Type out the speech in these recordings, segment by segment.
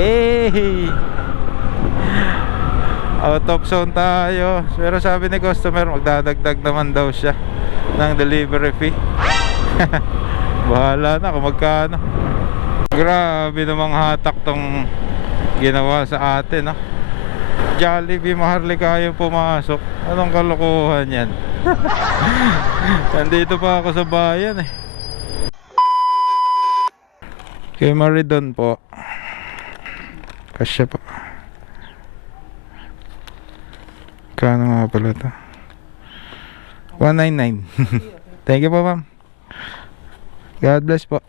Eh, out of zone tayo. Pero sabi ni customer, magdadagdag naman daw siya ng delivery fee. Bahala na kung magkano. Grabe namang hatak tong ginawa sa atin, no? Jollibee Maharlika yung pumasok. Anong kalokohan yan? Nandito pa ako sa bayan eh. Kay Maridon po. Kasya po. Kano nga pala to? 199. Thank you po, ma'am. God bless po.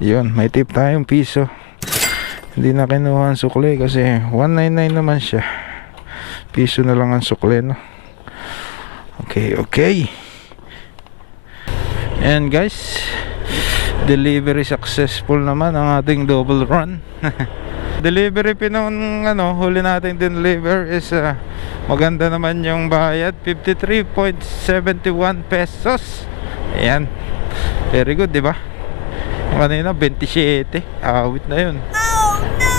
Yun, may tip tayong piso. Hindi na kinuha ang sukle kasi 199 naman siya. Piso na lang ang sukle, no? Okay. And guys, delivery successful naman ang ating double run. Delivery pinong huli natin deliver is maganda naman yung bayad, 53.71 pesos. Ayan, very good, di ba? Kanina 27, awit na yun. Oh no!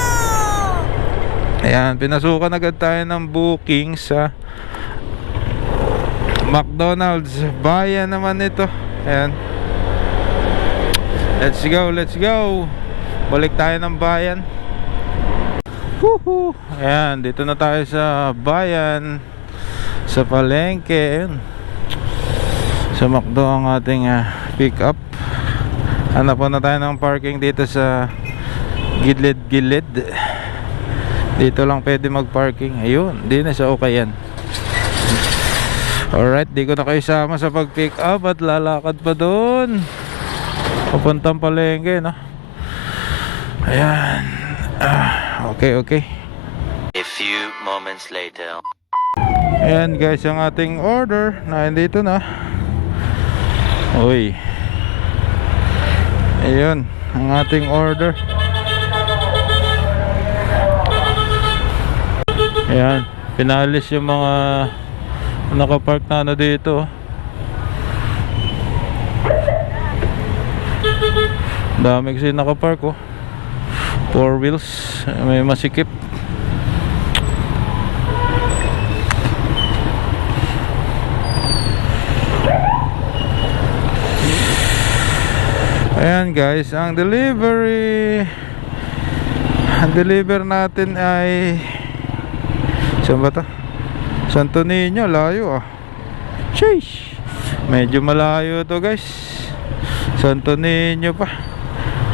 Ayan, pinasukan agad tayo ng booking sa McDonald's. Bayan naman ito. Ayan, let's go. Balik tayo ng bayan. Woohoo! Ayan, dito na tayo sa bayan, sa palengke. Ayan, sa McDo ang ating pick up. Hanapan na tayo ng parking dito sa gilid. Dito lang pwede mag-parking. Ayun, di na sa okay yan. Alright, di ko na kayo sama sa pag-pick up at lalakad pa doon papuntang palengke, no? Ayan. Okay. A few moments later. Ayan guys, ang ating order na nandito na. Uy. Ayun, ang ating order. Ayan, pinalis yung mga nakapark na dito. Dami kasi nakapark, oh. 4 wheels, may masikip. Ayan guys, ang deliver natin ay saan ba to? Santo Niño, layo ah. Sheesh, medyo malayo to guys. Santo Niño pa.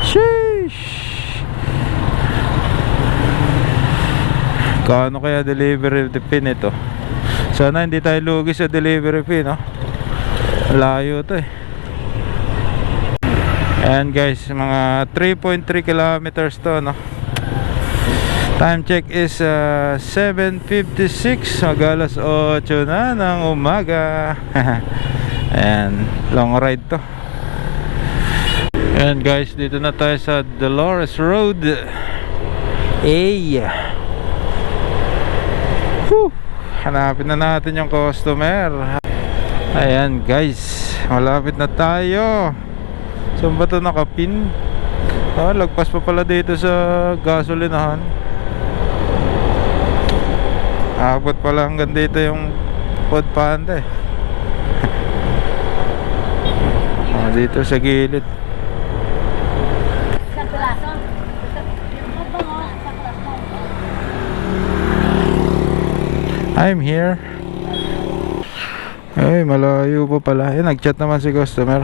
Sheesh. Kano kaya delivery fee nito? Sana hindi tayo lugi sa delivery fee, no? Layo to eh. Ayan guys, mga 3.3 kilometers to, no? Time check is 7:56, mag-alas 8 na ng umaga. Ayan, long ride to. Ayan guys, dito na tayo sa Dolores Road. Hanapin na natin yung customer. Ayan guys, malapit na tayo. Saan ba ito nakapin? Lagpas pa pala dito sa gasolinahan. Abot pala hanggang dito yung Food Panda eh. Dito sa gilid. I'm here. Ay, malayo pa pala. Nag-chat naman si customer.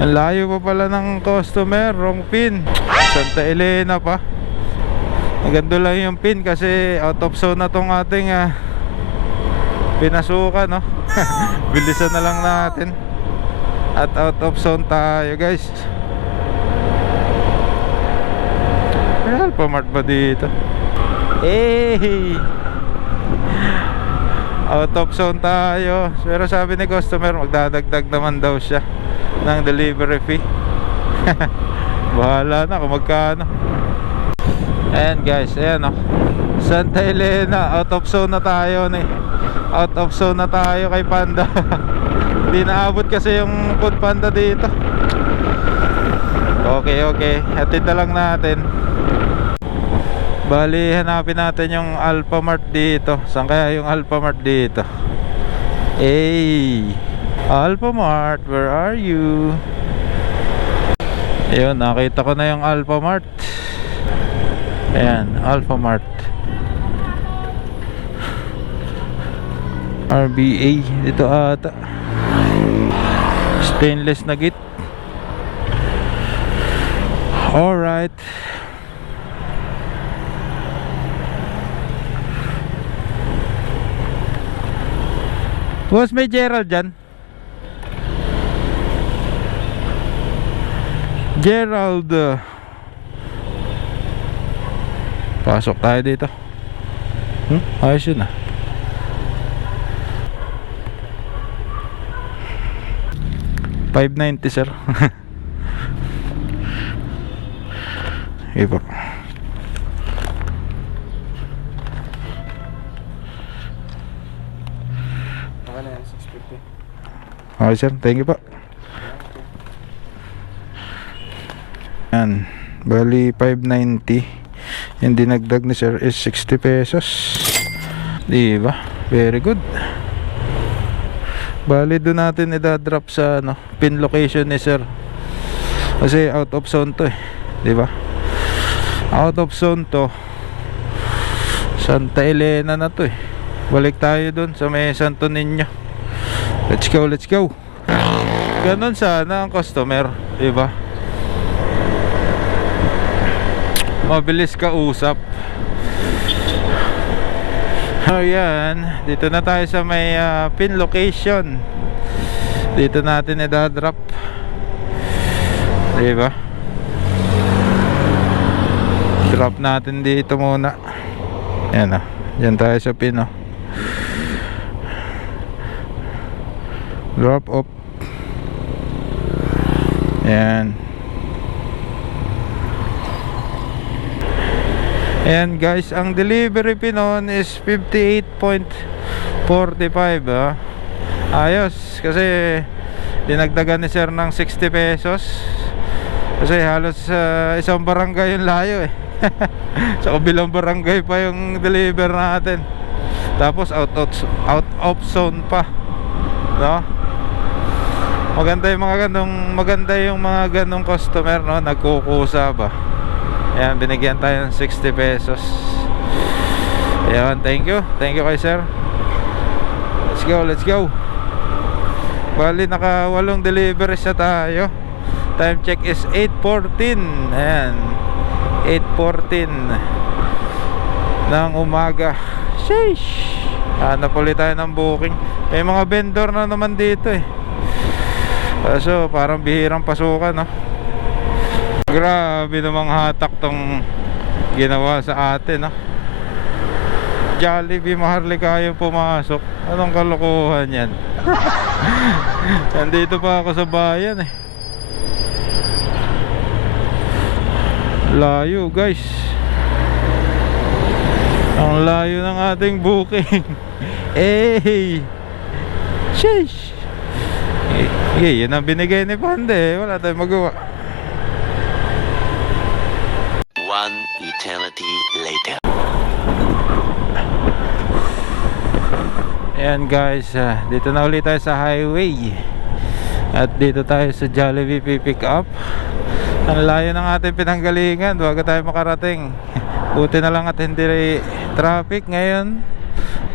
Ang layo pa pala ng customer. Wrong pin. Santa Elena pa. Maganda lang yung pin kasi out of zone na tong ating pinasukan, no? Bilisan na lang natin. At out of zone tayo guys. May Alphamart ba dito? Out of zone tayo. Pero sabi ni customer, magdadagdag naman daw siya ng delivery fee. Bahala na kung magkano. Ayan guys, ayan o, Santa Elena, out of zone na tayo ni. Out of zone na tayo kay Panda. Hindi naabot kasi yung Food Panda dito. Okay. Hatid na lang natin. Bali, hanapin natin yung Alphamart dito. Saan kaya yung Alphamart dito? Hey, Alphamart, where are you? Ayun, nakita ko na yung Alphamart. Ayan, Alphamart. RBA dito ata. Stainless na gate. Alright. Boss, may Gerald dyan? Gerald. Pasok tayo dito. Ayos yun ah. $590 sir. Iba. Okay sir, thank you po. Yan, bali 590. Yung dinagdag ni sir is 60 pesos. Diba? Very good. Bali doon natin idadrop sa pin location ni sir. Kasi out of zone to eh. Diba? Out of zone to. Santa Elena na to eh. Balik tayo doon sa may Santo Niño. Let's go. Ganon sana ang customer, diba? Mabilis ka usap. Ayan, dito na tayo sa may pin location. Dito natin idadrop, diba? Drop natin dito muna. Ayan o, dyan tayo sa pin o. Drop off. Ayan. Ayan guys, ang delivery fee nun is 58.45 Ayos, kasi dinagdagan ni sir ng 60 pesos. Kasi halos isang barangay yung layo eh. Sa kabilang barangay pa yung deliver natin. Tapos out of zone pa, no? Maganda yung mga ganong customer, no? Nagkukusa ba? Ayan, binigyan tayo ng 60 pesos. Ayan, thank you kay sir. Let's go. Bali, naka 8 deliveries na tayo. Time check is 8:14. Ayan, 8:14 ng umaga. Sheesh. Hanap ulit tayo ng booking. May mga vendor na naman dito eh. So parang bihirang pasukan, no? Grabe namang hatak tong ginawa sa atin, no? Jollibee Maharlika yung pumasok. Anong kalokohan yan? Nandito pa ako sa bayan eh. Layo guys. Ang layo ng ating booking. Hey, sheesh. Yun ang binigay ni Pande. Wala tayong magawa. One eternity later. Ayan guys, dito na ulit tayo sa highway. At dito tayo sa Jollibee pick up. Ang layo ng ating pinanggalingan bago tayo makarating. Buti na lang at hindi traffic ngayon.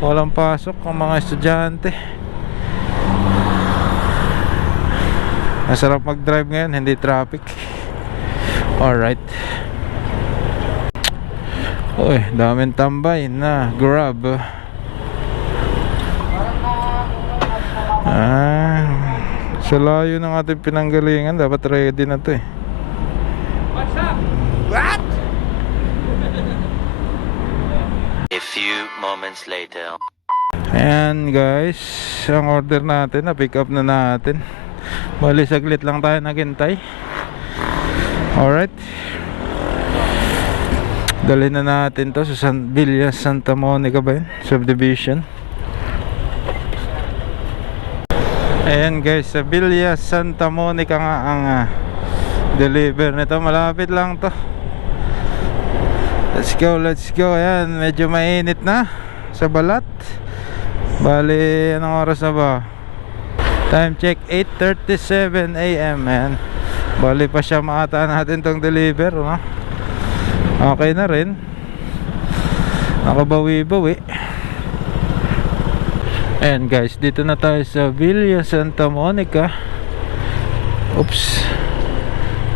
Walang pasok ang mga estudyante. Masarap mag-drive ngayon, hindi traffic. Alright. Uy, daming tambay na Grab. Sa layo ng ating pinanggalingan, dapat ready na to eh. What's up? What? A few moments later. Ayan guys, ang order natin, na-pick up na natin. Bali, saglit lang tayo naghintay. Alright. Dali na natin to sa Villa Santa Monica ba yun? Subdivision. Ayan guys, sa Villa Santa Monica nga ang deliver nito. Malapit lang to. Let's go, let's go. Ayan, medyo mainit na sa balat. Bali, anong oras na ba? Time check, 8:37 AM, man. Bali pa siya maata natin tong deliver, no? Okay na rin. Nakabawi-bawi. And guys, dito na tayo sa Villa Santa Monica. Oops.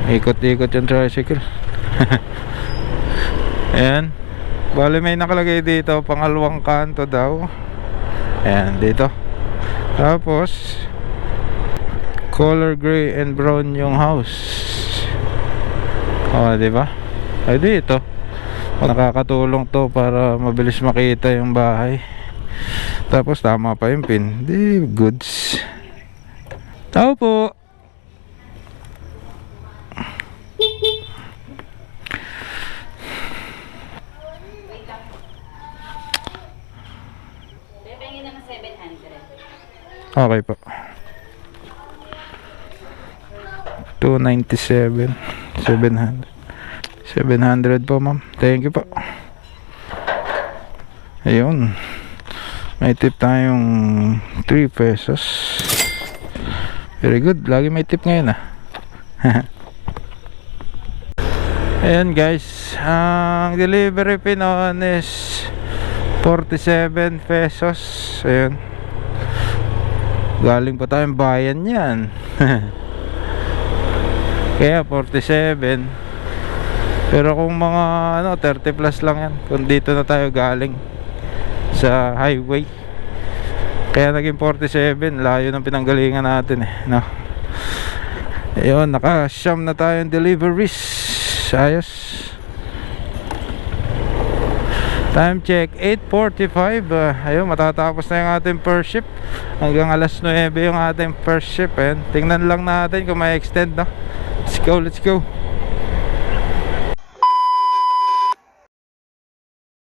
Ikot-ikot yung tricycle. Ayan. Bali may nakalagay dito, pangalawang kanto daw. Ayan, dito. Tapos color gray and brown yung house. Oh, diba? Ay, dito. Nakakatulong to para mabilis makita yung bahay. Tapos tama pa yung pin. Di, goods. Tao po. Bebengin naman 700. Okay po. 297 700 700 po, ma'am. Thank you po. Ayun. May tip tayong 3 pesos. Very good. Lagi may tip ngayon, ah. Ayan, guys. Ang delivery fee noon is 47 pesos. Ayun. Galing pa tayong bayan yan. Kaya 47. Pero kung mga 30 plus lang yan, kung dito na tayo galing sa highway, kaya naging 47. Layo ng pinanggalingan natin, no? Ayun, naka-siyam na tayong deliveries. Ayos. Time check, 8:45. Ayun, matatapos na yung ating first ship. Hanggang alas 9 yung ating first ship. Ayun, tingnan lang natin kung may extend, no? Let's go, let's go.